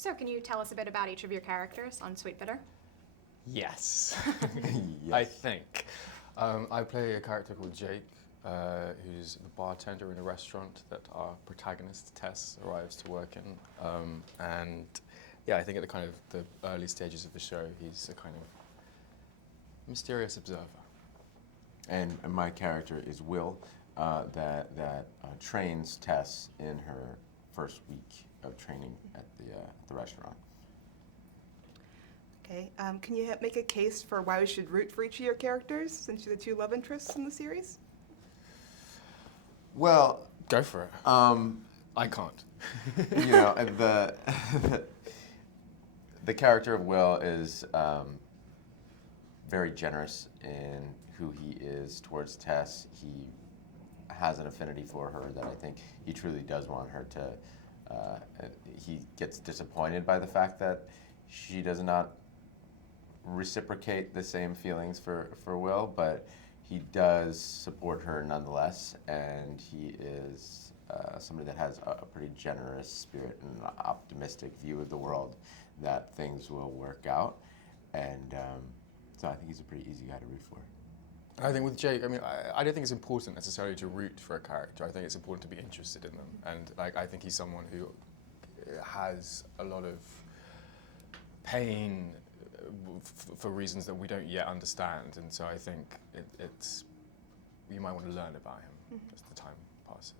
So can you tell us a bit about each of your characters on Sweetbitter? Yes, Yes. I think. I play a character called Jake, who's the bartender in a restaurant that our protagonist, Tess, arrives to work in. And yeah, I think at the kind of the early stages of the show, he's a kind of mysterious observer. And my character is Will, that trains Tess in her first week of training at the restaurant. Okay, can you make a case for why we should root for each of your characters, since you're the two love interests in the series? Well, Go for it. I can't. you know, the character of Will is very generous in who he is towards Tess. He has an affinity for her that I think he truly does want her to. He gets disappointed by the fact that she does not reciprocate the same feelings for Will, but he does support her nonetheless, and he is somebody that has a pretty generous spirit and an optimistic view of the world that things will work out, and so I think he's a pretty easy guy to root for. I think with Jake, I mean, I don't think it's important necessarily to root for a character. I think it's important to be interested in them, and like I think he's someone who has a lot of pain for reasons that we don't yet understand, and so I think it's you might want to learn about him as the time passes.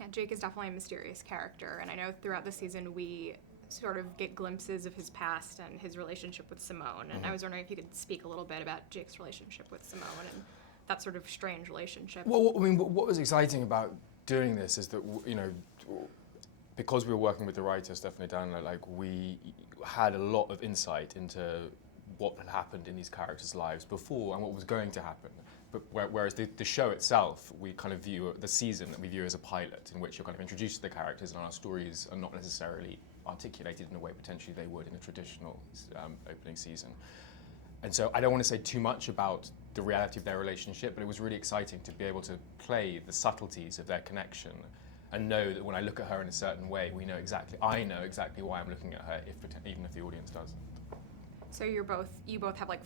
Yeah, Jake is definitely a mysterious character, and I know throughout the season we sort of get glimpses of his past and his relationship with Simone, and I was wondering if you could speak a little bit about Jake's relationship with Simone and that sort of strange relationship. Well, I mean, what was exciting about doing this is that, you know, because we were working with the writer, Stephanie Danler, like we had a lot of insight into what had happened in these characters' lives before and what was going to happen. But whereas the show itself, we kind of view the season that we view as a pilot in which you're kind of introduced to the characters and our stories are not necessarily articulated in a way potentially they would in a traditional opening season. And so I don't want to say too much about the reality of their relationship, but it was really exciting to be able to play the subtleties of their connection and know that when I look at her in a certain way, I know exactly why I'm looking at her, even if the audience doesn't. So you both have like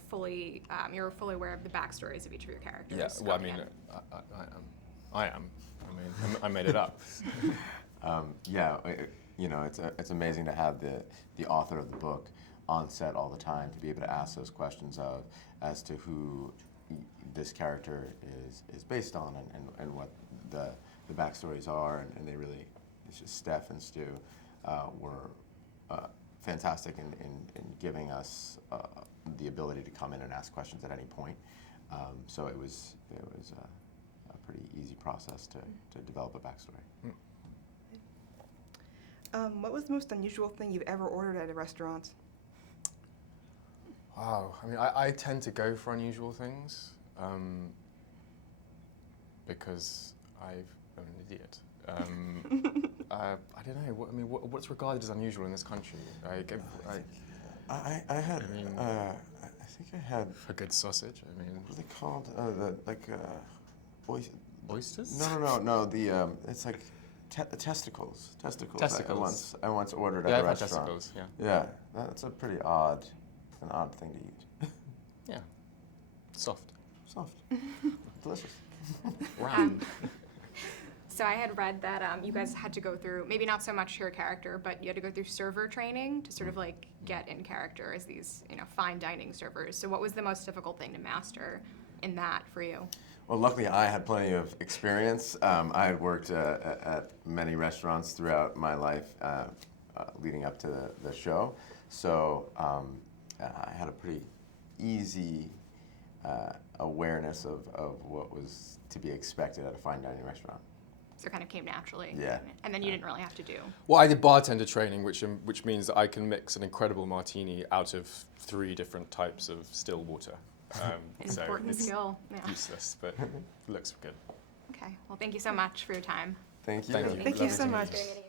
you're fully aware of the backstories of each of your characters. Yeah, well, I mean, I am. I mean, I made it up. You know, it's amazing to have the author of the book on set all the time to be able to ask those questions as to who this character is based on and what the backstories are, and they really, it's just Steph and Stu were fantastic in giving us the ability to come in and ask questions at any point. So it was a pretty easy process to develop a backstory. What was the most unusual thing you've ever ordered at a restaurant? Wow, I mean, I tend to go for unusual things because I'm an idiot. I don't know. What's regarded as unusual in this country? I think I had a good sausage. I mean, what are they called? Oysters? No. It's like testicles. Testicles. I once ordered Yeah, at I've a had restaurant. testicles. Yeah. Yeah, that's a pretty odd thing to eat. Yeah. Soft. Delicious. Round. So I had read that you guys had to go through, maybe not so much your character, but you had to go through server training to sort of like get in character as these, you know, fine dining servers. So what was the most difficult thing to master in that for you? Well, luckily I had plenty of experience. I had worked at many restaurants throughout my life leading up to the show. So I had a pretty easy awareness of what was to be expected at a fine dining restaurant. So it kind of came naturally. Yeah. And then you didn't really have to do. Well, I did bartender training, which means that I can mix an incredible martini out of 3 different types of still water. An important skill. Yeah. Useless, but looks good. Okay. Well, thank you so much for your time. Thank you. Thank you. Thank you so much. Very good.